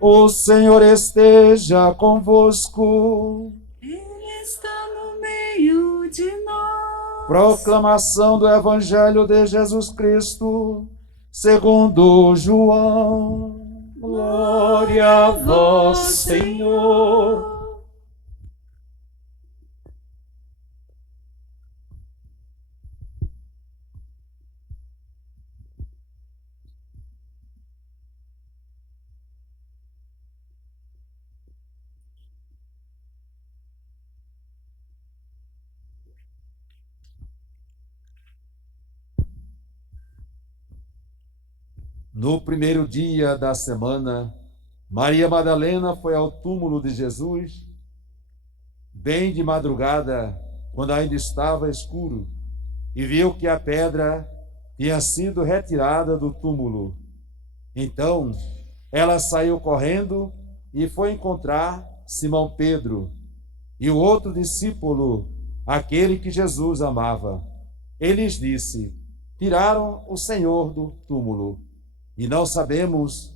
O Senhor esteja convosco. Ele está no meio de nós. Proclamação do Evangelho de Jesus Cristo, segundo João. Glória a vós, Senhor. No primeiro dia da semana, Maria Madalena foi ao túmulo de Jesus, bem de madrugada, quando ainda estava escuro, e viu que a pedra tinha sido retirada do túmulo. Então, ela saiu correndo e foi encontrar Simão Pedro e o outro discípulo, aquele que Jesus amava. Ele lhes disse: tiraram o Senhor do túmulo e não sabemos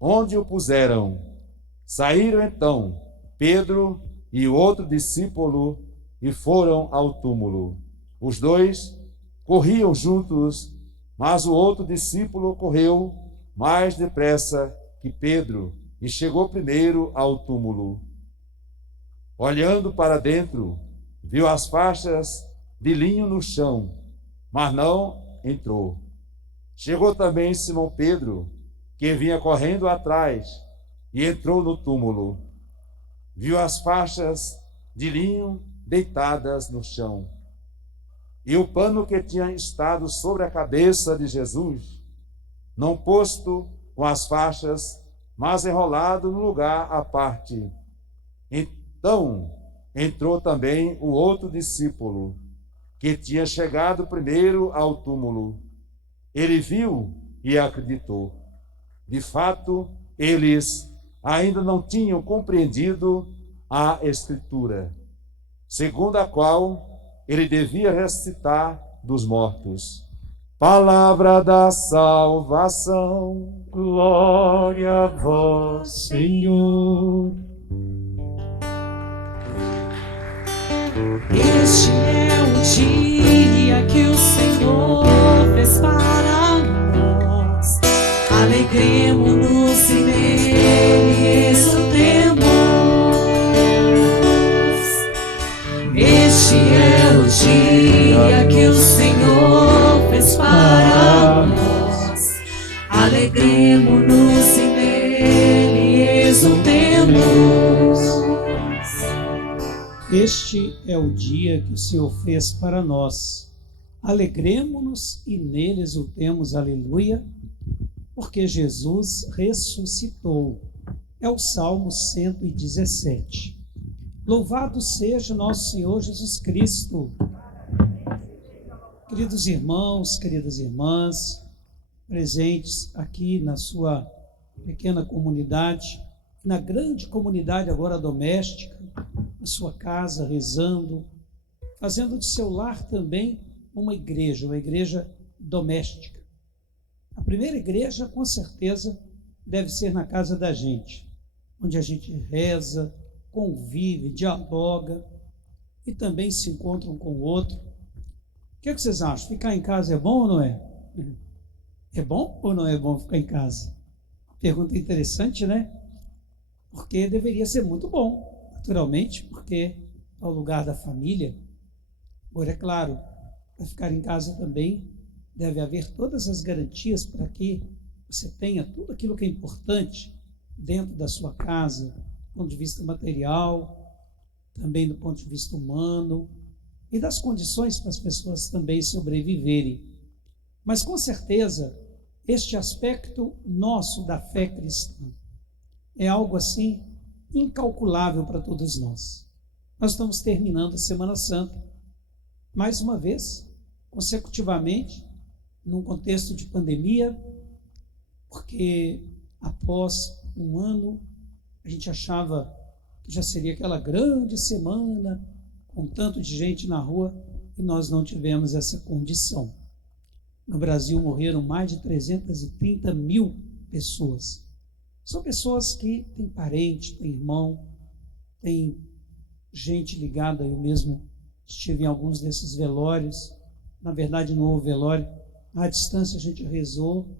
onde o puseram. Saíram então Pedro e o outro discípulo e foram ao túmulo. Os dois corriam juntos, mas o outro discípulo correu mais depressa que Pedro e chegou primeiro ao túmulo. Olhando para dentro, viu as faixas de linho no chão, mas não entrou. Chegou também Simão Pedro, que vinha correndo atrás, e entrou no túmulo. Viu as faixas de linho deitadas no chão, e o pano que tinha estado sobre a cabeça de Jesus, não posto com as faixas, mas enrolado no lugar à parte. Então entrou também o outro discípulo, que tinha chegado primeiro ao túmulo. Ele viu e acreditou. De fato, eles ainda não tinham compreendido a Escritura, segundo a qual ele devia ressuscitar dos mortos. Palavra da salvação. Glória a vós, Senhor. Este é o dia que o Senhor fez para nós. Alegremo-nos e nele exultemos. Este é o dia que o Senhor fez para nós. Alegremo-nos e nele exultemos. Este é o dia que o Senhor fez para nós. Alegremo-nos e nele exultemos, aleluia, porque Jesus ressuscitou. É o Salmo 117. Louvado seja nosso Senhor Jesus Cristo. Queridos irmãos, queridas irmãs, presentes aqui na sua pequena comunidade, na grande comunidade agora doméstica, na sua casa, rezando, fazendo de seu lar também uma igreja doméstica. A primeira igreja, com certeza, deve ser na casa da gente, onde a gente reza, convive, dialoga e também se encontra um com o outro. O que vocês acham? Ficar em casa é bom ou não é? É bom ou não é bom ficar em casa? Pergunta interessante, né? Porque deveria ser muito bom, naturalmente, porque é o lugar da família. Agora, é claro, para ficar em casa também deve haver todas as garantias para que você tenha tudo aquilo que é importante dentro da sua casa, do ponto de vista material, também do ponto de vista humano, e das condições para as pessoas também sobreviverem. Mas, com certeza, este aspecto nosso da fé cristã é algo assim incalculável para todos nós. Nós estamos terminando a Semana Santa, mais uma vez, consecutivamente, num contexto de pandemia, porque após um ano a gente achava que já seria aquela grande semana, com tanto de gente na rua, e nós não tivemos essa condição. No Brasil morreram mais de 330 mil pessoas. São pessoas que têm parente, têm irmão, têm gente ligada. Eu mesmo estive em alguns desses velórios. Na verdade, não houve velório. À distância a gente rezou.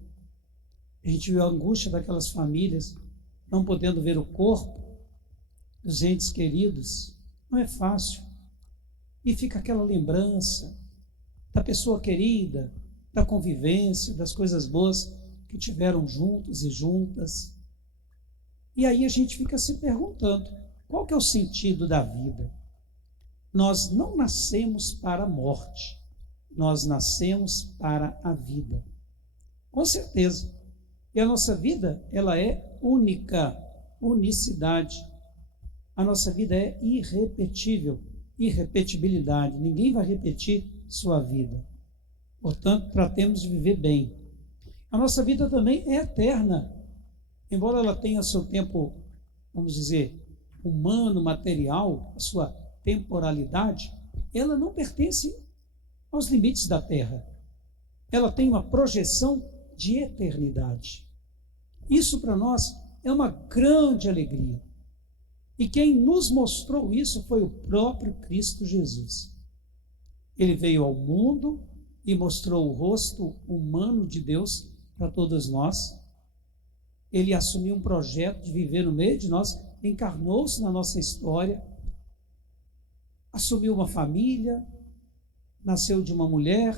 A gente viu a angústia daquelas famílias, não podendo ver o corpo dos entes queridos. Não é fácil. E fica aquela lembrança da pessoa querida, da convivência, das coisas boas que tiveram juntos e juntas. E aí a gente fica se perguntando, qual que é o sentido da vida? Nós não nascemos para a morte, nós nascemos para a vida. Com certeza. E a nossa vida, ela é única, unicidade. A nossa vida é irrepetível, irrepetibilidade. Ninguém vai repetir sua vida. Portanto, tratemos de viver bem. A nossa vida também é eterna. Embora ela tenha seu tempo, vamos dizer, humano, material, a sua temporalidade, ela não pertence aos limites da Terra. Ela tem uma projeção de eternidade. Isso para nós é uma grande alegria. E quem nos mostrou isso foi o próprio Cristo Jesus. Ele veio ao mundo e mostrou o rosto humano de Deus para todos nós. Ele assumiu um projeto de viver no meio de nós, encarnou-se na nossa história, assumiu uma família, nasceu de uma mulher,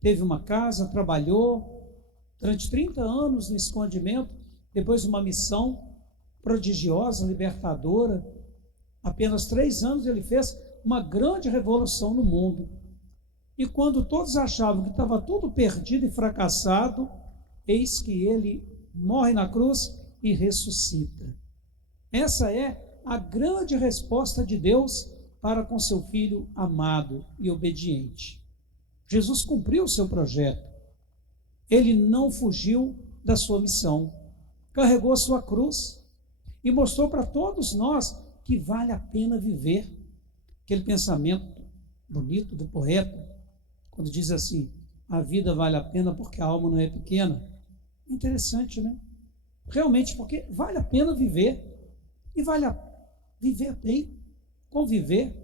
teve uma casa, trabalhou durante 30 anos no escondimento, depois uma missão prodigiosa, libertadora. Apenas 3 anos ele fez uma grande revolução no mundo. E quando todos achavam que estava tudo perdido e fracassado, eis que ele morre na cruz e ressuscita. Essa é a grande resposta de Deus para com seu filho amado e obediente. Jesus cumpriu o seu projeto. Ele não fugiu da sua missão, carregou a sua cruz e mostrou para todos nós que vale a pena viver. Aquele pensamento bonito do poeta, quando diz assim, a vida vale a pena porque a alma não é pequena. Interessante, né? Realmente, porque vale a pena viver, e vale a viver bem, conviver.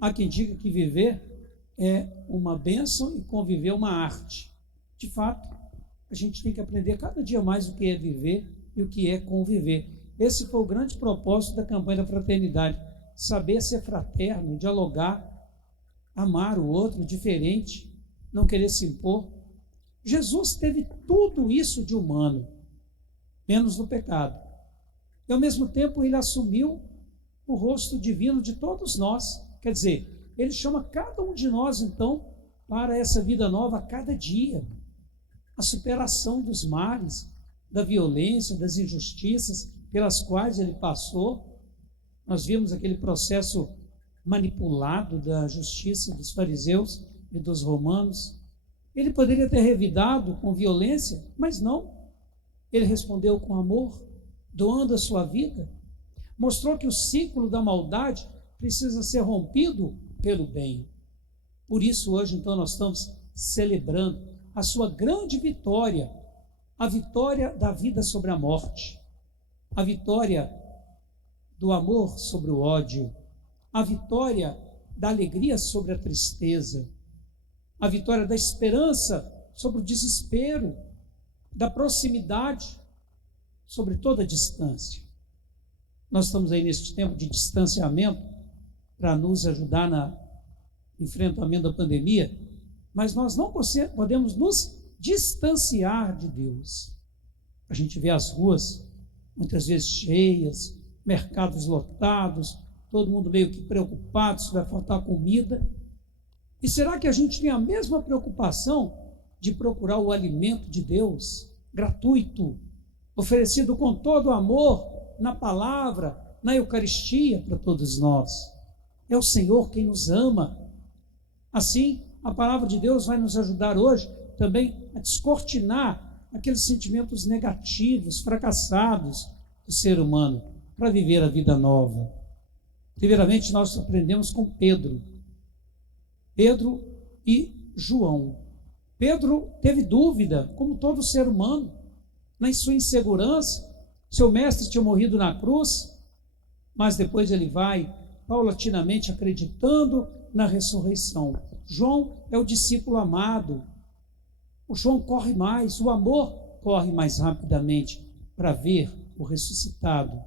Há quem diga que viver é uma bênção e conviver uma arte. De fato, a gente tem que aprender cada dia mais o que é viver e o que é conviver. Esse foi o grande propósito da campanha da fraternidade, saber ser fraterno, dialogar, amar o outro diferente, não querer se impor. Jesus teve tudo isso de humano, menos no pecado. E ao mesmo tempo ele assumiu o rosto divino de todos nós. Quer dizer, ele chama cada um de nós então para essa vida nova a cada dia. A superação dos males, da violência, das injustiças pelas quais ele passou. Nós vimos aquele processo manipulado da justiça dos fariseus e dos romanos. Ele poderia ter revidado com violência, mas não. Ele respondeu com amor, doando a sua vida. Mostrou que o ciclo da maldade precisa ser rompido pelo bem. Por isso, hoje, então, nós estamos celebrando a sua grande vitória, a vitória da vida sobre a morte, a vitória do amor sobre o ódio, a vitória da alegria sobre a tristeza, a vitória da esperança sobre o desespero, da proximidade sobre toda a distância. Nós estamos aí neste tempo de distanciamento para nos ajudar no enfrentamento da pandemia, mas nós não podemos nos distanciar de Deus. A gente vê as ruas muitas vezes cheias, mercados lotados, todo mundo meio que preocupado se vai faltar comida. E será que a gente tem a mesma preocupação de procurar o alimento de Deus, gratuito, oferecido com todo o amor, na palavra, na Eucaristia para todos nós? É o Senhor quem nos ama. Assim, a palavra de Deus vai nos ajudar hoje também a descortinar aqueles sentimentos negativos, fracassados do ser humano, para viver a vida nova. Primeiramente, nós aprendemos com Pedro e João. Pedro teve dúvida, como todo ser humano, na sua insegurança, Seu mestre tinha morrido na cruz, mas depois ele vai paulatinamente acreditando na ressurreição. João é o discípulo amado. O João corre mais, o amor corre mais rapidamente para ver o ressuscitado.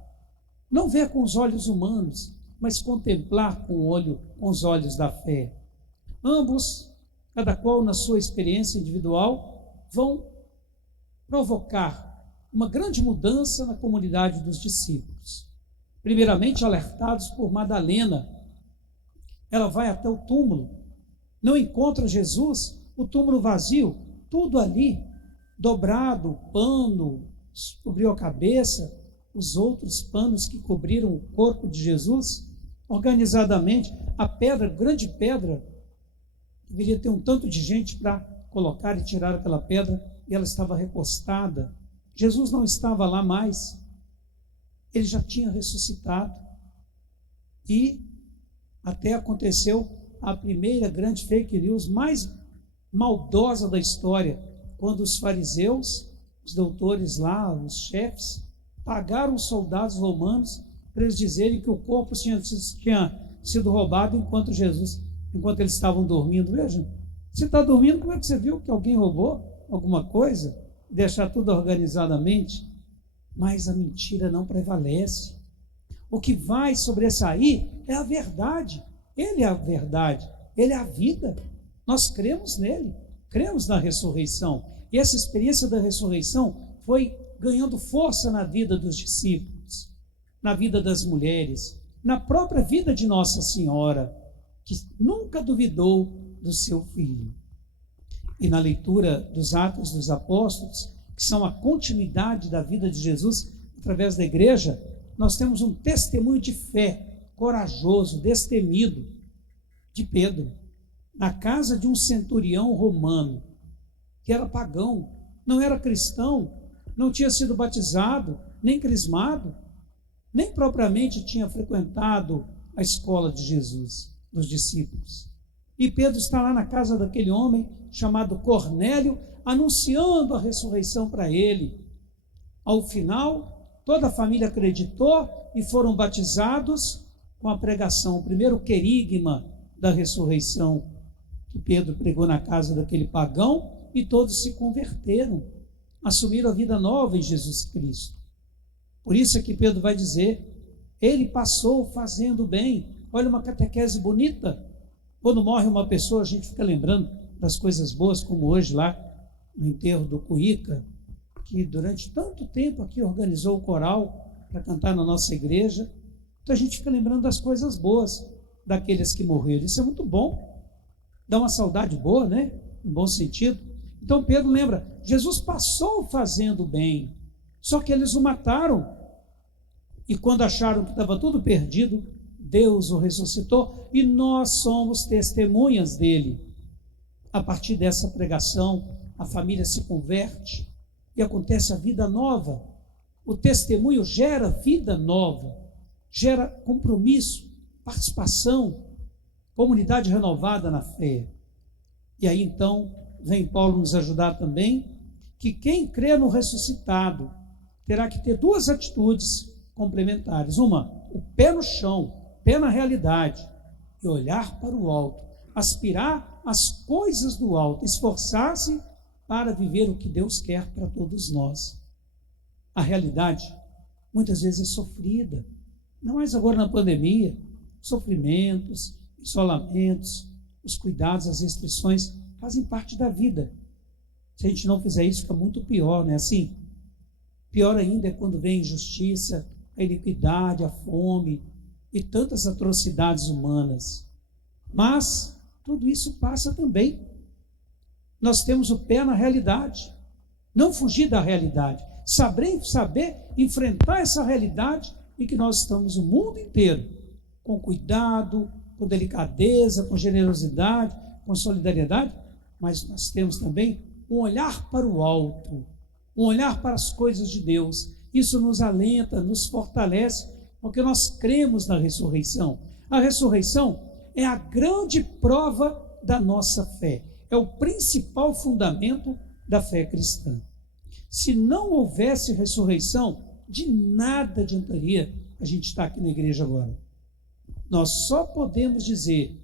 Não ver com os olhos humanos, mas contemplar com os olhos da fé. Ambos, cada qual na sua experiência individual, vão provocar uma grande mudança na comunidade dos discípulos. Primeiramente, alertados por Madalena, ela vai até o túmulo, não encontra Jesus, o túmulo vazio, tudo ali, dobrado, pano, cobriu a cabeça, os outros panos que cobriram o corpo de Jesus, organizadamente, a pedra, grande pedra, deveria ter um tanto de gente para colocar e tirar aquela pedra, e ela estava recostada. Jesus não estava lá mais, ele já tinha ressuscitado, e até aconteceu a primeira grande fake news mais maldosa da história, quando os fariseus, os doutores lá, os chefes, pagaram os soldados romanos para eles dizerem que o corpo tinha sido roubado enquanto eles estavam dormindo. Veja, você está dormindo, como é que você viu que alguém roubou alguma coisa? Deixar tudo organizadamente? Mas a mentira não prevalece. O que vai sobressair é a verdade. Ele é a verdade, ele é a vida. Nós cremos nele, cremos na ressurreição. E essa experiência da ressurreição foi ganhando força na vida dos discípulos, na vida das mulheres, na própria vida de Nossa Senhora, que nunca duvidou do seu filho. E na leitura dos Atos dos Apóstolos, que são a continuidade da vida de Jesus através da igreja, nós temos um testemunho de fé corajoso, destemido, de Pedro, na casa de um centurião romano, que era pagão, não era cristão, não tinha sido batizado, nem crismado, nem propriamente tinha frequentado a escola de Jesus, dos discípulos. E Pedro está lá na casa daquele homem chamado Cornélio, anunciando a ressurreição para ele. Ao final, toda a família acreditou e foram batizados com a pregação, o primeiro querigma da ressurreição que Pedro pregou na casa daquele pagão, e todos se converteram, assumiram a vida nova em Jesus Cristo. Por isso é que Pedro vai dizer, ele passou fazendo bem. Olha uma catequese bonita. Quando morre uma pessoa, a gente fica lembrando das coisas boas, como hoje lá no enterro do Cuíca, que durante tanto tempo aqui organizou o coral para cantar na nossa igreja. Então a gente fica lembrando das coisas boas daqueles que morreram. Isso é muito bom, dá uma saudade boa, né? Em bom sentido. Então Pedro lembra, Jesus passou fazendo bem, só que eles o mataram. E quando acharam que estava tudo perdido, Deus o ressuscitou e nós somos testemunhas dele. A partir dessa pregação, a família se converte e acontece a vida nova. O testemunho gera vida nova, gera compromisso, participação, comunidade renovada na fé. E aí então vem Paulo nos ajudar também, que quem crê no ressuscitado terá que ter duas atitudes complementares. Uma, o pé no chão, pé na realidade, e olhar para o alto, aspirar às coisas do alto, esforçar-se para viver o que Deus quer para todos nós. A realidade muitas vezes é sofrida, não mais agora na pandemia, sofrimentos, isolamentos, os cuidados, as restrições fazem parte da vida. Se a gente não fizer isso, fica muito pior, não é assim? Pior ainda é quando vem a injustiça, a iniquidade, a fome e tantas atrocidades humanas. Mas tudo isso passa também. Nós temos o pé na realidade, não fugir da realidade, saber enfrentar essa realidade em que nós estamos o mundo inteiro, com cuidado, com delicadeza, com generosidade, com solidariedade, mas nós temos também um olhar para o alto, um olhar para as coisas de Deus. Isso nos alenta, nos fortalece, porque nós cremos na ressurreição. A ressurreição é a grande prova da nossa fé, é o principal fundamento da fé cristã. Se não houvesse ressurreição, de nada adiantaria a gente estar aqui na igreja agora. Nós só podemos dizer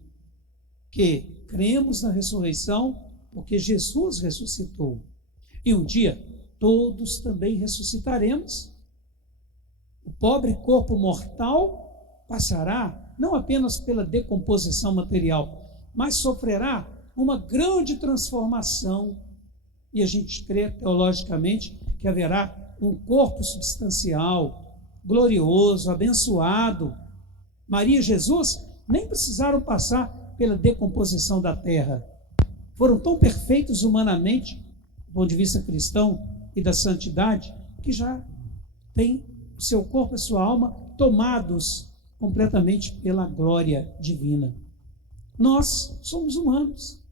que cremos na ressurreição porque Jesus ressuscitou. E um dia todos também ressuscitaremos. O pobre corpo mortal passará não apenas pela decomposição material, mas sofrerá uma grande transformação. E a gente crê teologicamente que haverá um corpo substancial, glorioso, abençoado. Maria e Jesus nem precisaram passar pela decomposição da terra. Foram tão perfeitos humanamente, do ponto de vista cristão e da santidade, que já têm o seu corpo e sua alma tomados completamente pela glória divina. Nós somos humanos,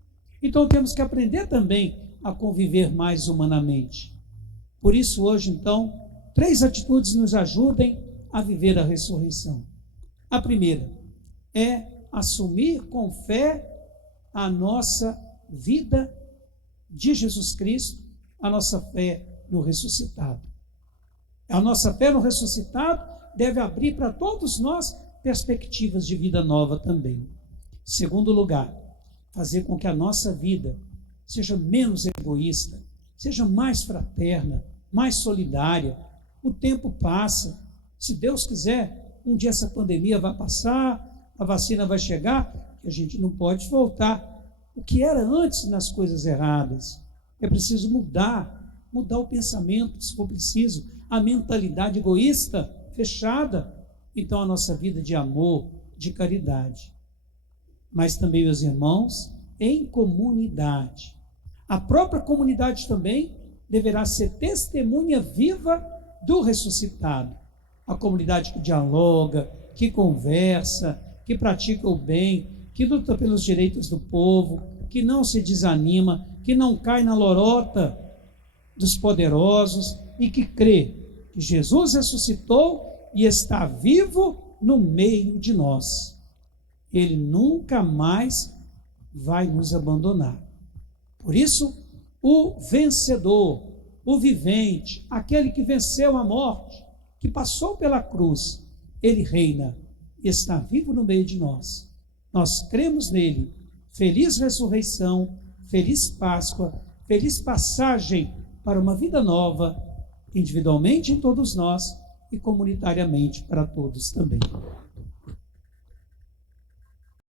então temos que aprender também a conviver mais humanamente. Por isso hoje, então, 3 atitudes nos ajudem a viver a ressurreição. A primeira é assumir com fé a nossa vida de Jesus Cristo, a nossa fé no ressuscitado. A nossa fé no ressuscitado deve abrir para todos nós perspectivas de vida nova também. Segundo lugar, fazer com que a nossa vida seja menos egoísta, seja mais fraterna, mais solidária. O tempo passa. Se Deus quiser, um dia essa pandemia vai passar, a vacina vai chegar, e a gente não pode voltar o que era antes nas coisas erradas. É preciso mudar o pensamento, se for preciso, a mentalidade egoísta, fechada. Então a nossa vida de amor, de caridade. Mas também, meus irmãos, em comunidade. A própria comunidade também deverá ser testemunha viva do ressuscitado. A comunidade que dialoga, que conversa, que pratica o bem, que luta pelos direitos do povo, que não se desanima, que não cai na lorota dos poderosos e que crê que Jesus ressuscitou e está vivo no meio de nós. Ele nunca mais vai nos abandonar. Por isso, o vencedor, o vivente, aquele que venceu a morte, que passou pela cruz, ele reina, está vivo no meio de nós. Nós cremos nele. Feliz ressurreição, feliz Páscoa, feliz passagem para uma vida nova, individualmente em todos nós e comunitariamente para todos também.